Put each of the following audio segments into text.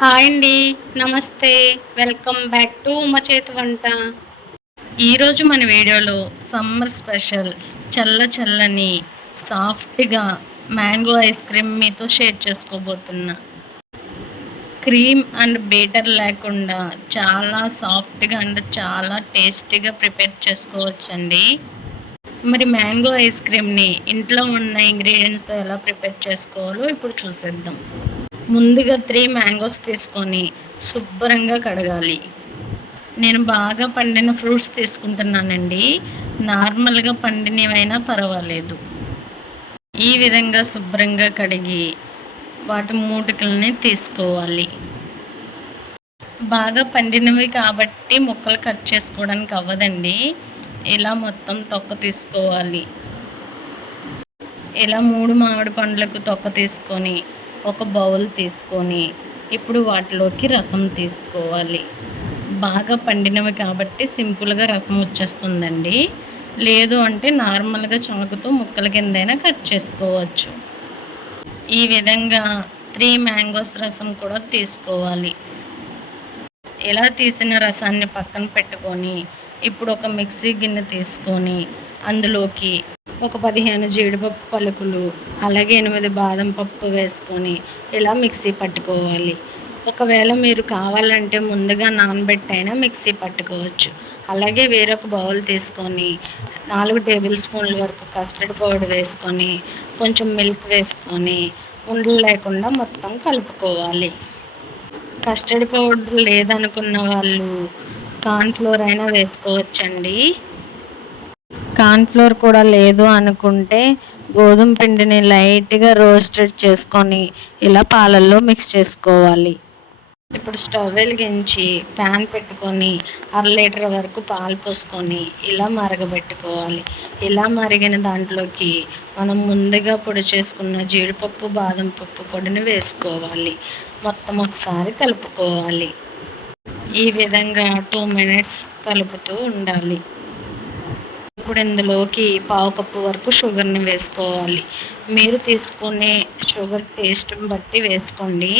Hi అండి. నమస్తే. Welcome back to మా చేతి వంట. ఈరోజు మన వీడియోలో సమ్మర్ స్పెషల్ చల్లని సాఫ్ట్‌గా మ్యాంగో ఐస్ క్రీమ్ మీతో షేర్ చేసుకోబోతున్నా. క్రీమ్ అండ్ బీటర్ లేకుండా చాలా సాఫ్ట్‌గా అండ్ చాలా టేస్టీగా ప్రిపేర్ చేసుకోవచ్చండి. మరి మ్యాంగో ఐస్ క్రీమ్‌ని ఇంట్లో ఉన్న ఇంగ్రీడియెంట్స్‌తో ఎలా ప్రిపేర్ చేసుకోవాలో ఇప్పుడు చూసేద్దాం. ముందుగా 3 మ్యాంగోస్ తీసుకొని శుభ్రంగా కడగాలి. నేను బాగా పండిన ఫ్రూట్స్ తీసుకుంటున్నానండి. నార్మల్‌గా పండినవైనా పర్వాలేదు. ఈ విధంగా శుభ్రంగా కడిగి వాటి మూటికలని తీసుకోవాలి. బాగా పండినవి కాబట్టి ముక్కలు కట్ చేసుకోవడానికి అవ్వదండి. ఇలా మొత్తం తొక్క తీసుకోవాలి. ఇలా 3 మామిడి పండ్లకు తొక్క తీసుకొని ఒక బౌల్ తీసుకొని ఇప్పుడు వాటిలోకి రసం తీసుకోవాలి. బాగా పండినవి కాబట్టి సింపుల్గా రసం వచ్చేస్తుందండి. లేదు అంటే నార్మల్గా చాకుతో ముక్కల కిందైనా కట్ చేసుకోవచ్చు. ఈ విధంగా 3 మ్యాంగోస్ రసం కూడా తీసుకోవాలి. ఇలా తీసిన రసాన్ని పక్కన పెట్టుకొని ఇప్పుడు ఒక మిక్సీ గిన్నె తీసుకొని అందులోకి ఒక 15 జీడిపప్పు పలుకులు, అలాగే 8 బాదం పప్పు వేసుకొని ఇలా మిక్సీ పట్టుకోవాలి. ఒకవేళ మీరు కావాలంటే ముందుగా నానబెట్టైనా మిక్సీ పట్టుకోవచ్చు. అలాగే వేరొక బౌల్ తీసుకొని 4 టేబుల్ స్పూన్ల వరకు కస్టర్డ్ పౌడర్ వేసుకొని కొంచెం మిల్క్ వేసుకొని ఉండలు లేకుండా మొత్తం కలుపుకోవాలి. కస్టర్డ్ పౌడర్ లేదనుకున్న వాళ్ళు కార్న్‌ఫ్లోర్ అయినా వేసుకోవచ్చండి. కార్న్‌ఫ్లోర్ కూడా లేదు అనుకుంటే గోధుమ పిండిని లైట్‌గా రోస్టెడ్ చేసుకొని ఇలా పాలల్లో మిక్స్ చేసుకోవాలి. ఇప్పుడు స్టవ్ వెలిగించి ప్యాన్ పెట్టుకొని 1/2 లీటర్ వరకు పాలు పోసుకొని ఇలా మరగబెట్టుకోవాలి. ఇలా మరిగిన దాంట్లోకి మనం ముందుగా పొడి చేసుకున్న జీడిపప్పు, బాదం పప్పు పొడిని వేసుకోవాలి. మొత్తం ఒకసారి కలుపుకోవాలి. ఈ విధంగా 2 మినిట్స్ కలుపుతూ ఉండాలి. ఇప్పుడు ఇందులోకి పావు కప్పు వరకు షుగర్ని వేసుకోవాలి. మీరు తీసుకునే షుగర్ టేస్ట్ని బట్టి వేసుకోండి.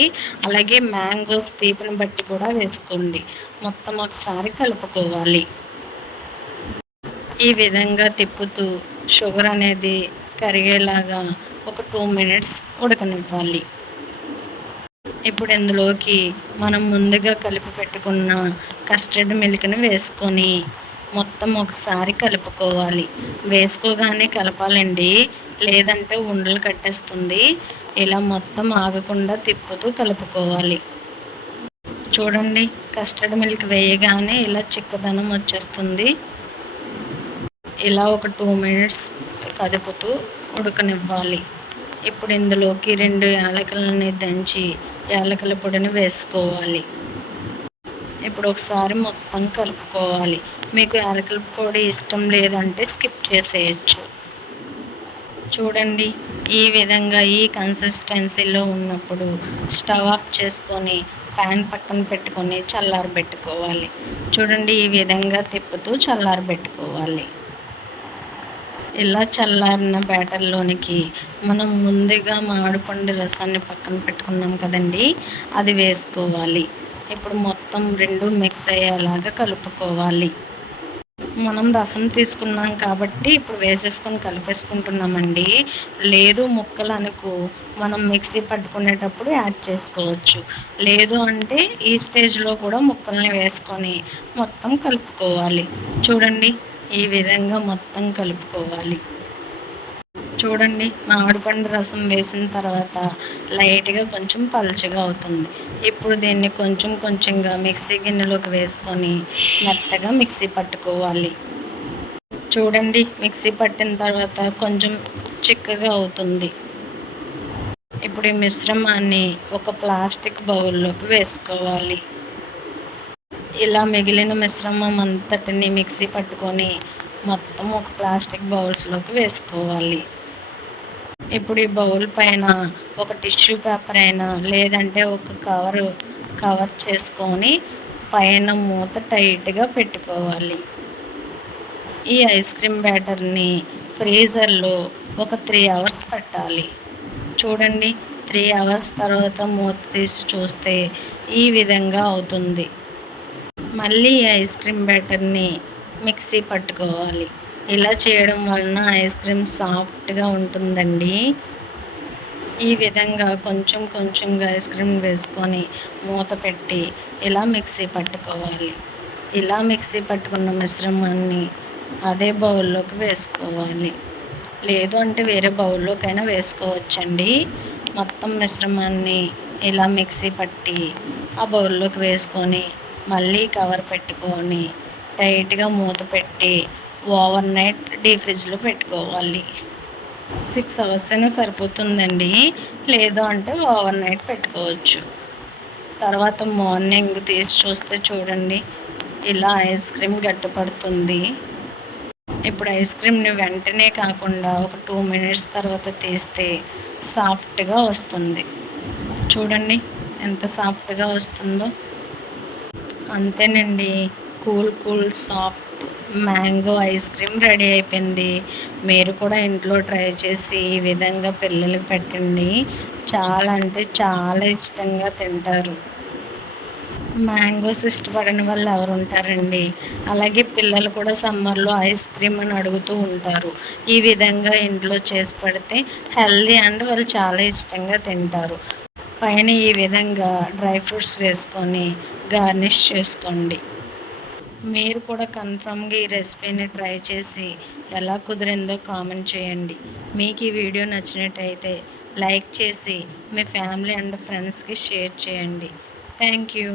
అలాగే మ్యాంగోస్ తీపిని బట్టి కూడా వేసుకోండి. మొత్తం ఒకసారి కలుపుకోవాలి. ఈ విధంగా తిప్పుతూ షుగర్ అనేది కరిగేలాగా ఒక 2 మినిట్స్ ఉడకనివ్వాలి. ఇప్పుడు ఇందులోకి మనం ముందుగా కలిపి పెట్టుకున్న కస్టర్డ్ మిల్క్ని వేసుకొని మొత్తం ఒకసారి కలుపుకోవాలి. వేసుకోగానే కలపాలండి, లేదంటే ఉండలు కట్టేస్తుంది. ఇలా మొత్తం ఆగకుండా తిప్పుతూ కలుపుకోవాలి. చూడండి, కస్టర్డ్ మిల్క్ వేయగానే ఇలా చిక్కదనం వచ్చేస్తుంది. ఇలా ఒక 2 మినిట్స్ కదుపుతూ ఉడకనివ్వాలి. ఇప్పుడు ఇందులోకి 2 యాలకులని దంచి యాలకుల పొడిని వేసుకోవాలి. ఇప్పుడు ఒకసారి మొత్తం కలుపుకోవాలి. మీకు యాలకుల పొడి ఇష్టం లేదంటే స్కిప్ చేసేయచ్చు. చూడండి, ఈ విధంగా ఈ కన్సిస్టెన్సీలో ఉన్నప్పుడు స్టవ్ ఆఫ్ చేసుకొని ప్యాన్ పక్కన పెట్టుకొని చల్లారబెట్టుకోవాలి. చూడండి, ఈ విధంగా తిప్పుతూ చల్లారబెట్టుకోవాలి. ఇలా చల్లారిన బ్యాటర్లోనికి మనం ముందుగా మామిడిపండు రసాన్ని పక్కన పెట్టుకున్నాం కదండి, అది వేసుకోవాలి. ఇప్పుడు మొత్తం 2 మిక్స్ అయ్యేలాగా కలుపుకోవాలి. మనం రసం తీసుకున్నాం కాబట్టి ఇప్పుడు వేసేసుకొని కలిపేసుకుంటున్నామండి. లేదు ముక్కలు అనుకో మనం మిక్సీ పట్టుకునేటప్పుడు యాడ్ చేసుకోవచ్చు. లేదు అంటే ఈ స్టేజ్లో కూడా ముక్కల్ని వేసుకొని మొత్తం కలుపుకోవాలి. చూడండి, ఈ విధంగా మొత్తం కలుపుకోవాలి. చూడండి, మామిడిపండు రసం వేసిన తర్వాత లైట్గా కొంచెం పలుచగా అవుతుంది. ఇప్పుడు దీన్ని కొంచెంగా మిక్సీ గిన్నెలోకి వేసుకొని మెత్తగా మిక్సీ పట్టుకోవాలి. చూడండి, మిక్సీ పట్టిన తర్వాత కొంచెం చిక్కగా అవుతుంది. ఇప్పుడు ఈ మిశ్రమాన్ని ఒక ప్లాస్టిక్ బౌల్లోకి వేసుకోవాలి. ఇలా మిగిలిన మిశ్రమం అంతటిని మిక్సీ పట్టుకొని మొత్తం ఒక ప్లాస్టిక్ బౌల్స్లోకి వేసుకోవాలి. ఇప్పుడు ఈ బౌల్ పైన ఒక టిష్యూ పేపర్ అయినా లేదంటే ఒక కవర్ చేసుకొని పైన మూత టైట్గా పెట్టుకోవాలి. ఈ ఐస్ క్రీమ్ బ్యాటర్ని ఫ్రీజర్లో ఒక 3 అవర్స్ పెట్టాలి. చూడండి, 3 అవర్స్ తర్వాత మూత తీసి చూస్తే ఈ విధంగా అవుతుంది. మళ్ళీ ఈ ఐస్ క్రీమ్ బ్యాటర్ని మిక్సీ పట్టుకోవాలి. ఇలా చేయడం వలన ఐస్ క్రీమ్ సాఫ్ట్గా ఉంటుందండి. ఈ విధంగా కొంచెం కొంచెంగా ఐస్ క్రీమ్ వేసుకొని మూత పెట్టి ఇలా మిక్సీ పట్టుకోవాలి. ఇలా మిక్సీ పట్టుకున్న మిశ్రమాన్ని అదే బౌల్లోకి వేసుకోవాలి. లేదు అంటే వేరే బౌల్లోకైనా వేసుకోవచ్చండి. మొత్తం మిశ్రమాన్ని ఇలా మిక్సీ పట్టి ఆ బౌల్లోకి వేసుకొని మళ్ళీ కవర్ పెట్టుకొని టైట్గా మూత పెట్టి ఓవర్ నైట్ డీప్ ఫ్రిడ్జ్లో పెట్టుకోవాలి. 6 అవర్స్ అయినా సరిపోతుందండి. లేదు అంటే ఓవర్ నైట్ పెట్టుకోవచ్చు. తర్వాత మార్నింగ్ తీసి చూస్తే చూడండి ఇలా ఐస్ క్రీమ్ గట్టిపడుతుంది. ఇప్పుడు ఐస్ క్రీమ్ని వెంటనే కాకుండా ఒక 2 మినిట్స్ తర్వాత తీస్తే సాఫ్ట్గా వస్తుంది. చూడండి ఎంత సాఫ్ట్గా వస్తుందో. అంతేనండి, cool soft mango ice cream ready అయిపోయింది. మీరు కూడా ఇంట్లో ట్రై చేసి ఈ విధంగా పిల్లలకి పెట్టండి. చాలా అంటే చాలా ఇష్టంగా తింటారు. మ్యాంగోస్ ఇష్టపడని వాళ్ళు ఎవరు ఉంటారండి. అలాగే పిల్లలు కూడా సమ్మర్లో ఐస్ క్రీమ్ అని అడుగుతూ ఉంటారు. ఈ విధంగా ఇంట్లో చేసి పెడితే హెల్దీ అండ్ వాళ్ళు చాలా ఇష్టంగా తింటారు. పైన ఈ విధంగా డ్రై ఫ్రూట్స్ వేసుకొని గార్నిష్ చేసుకోండి. మీరు కూడా కన్ఫామ్గా ఈ రెసిపీని ట్రై చేసి ఎలా కుదిరిందో కామెంట్ చేయండి. మీకు ఈ వీడియో నచ్చినట్టయితే లైక్ చేసి మీ ఫ్యామిలీ అండ్ ఫ్రెండ్స్కి షేర్ చేయండి. Thank you.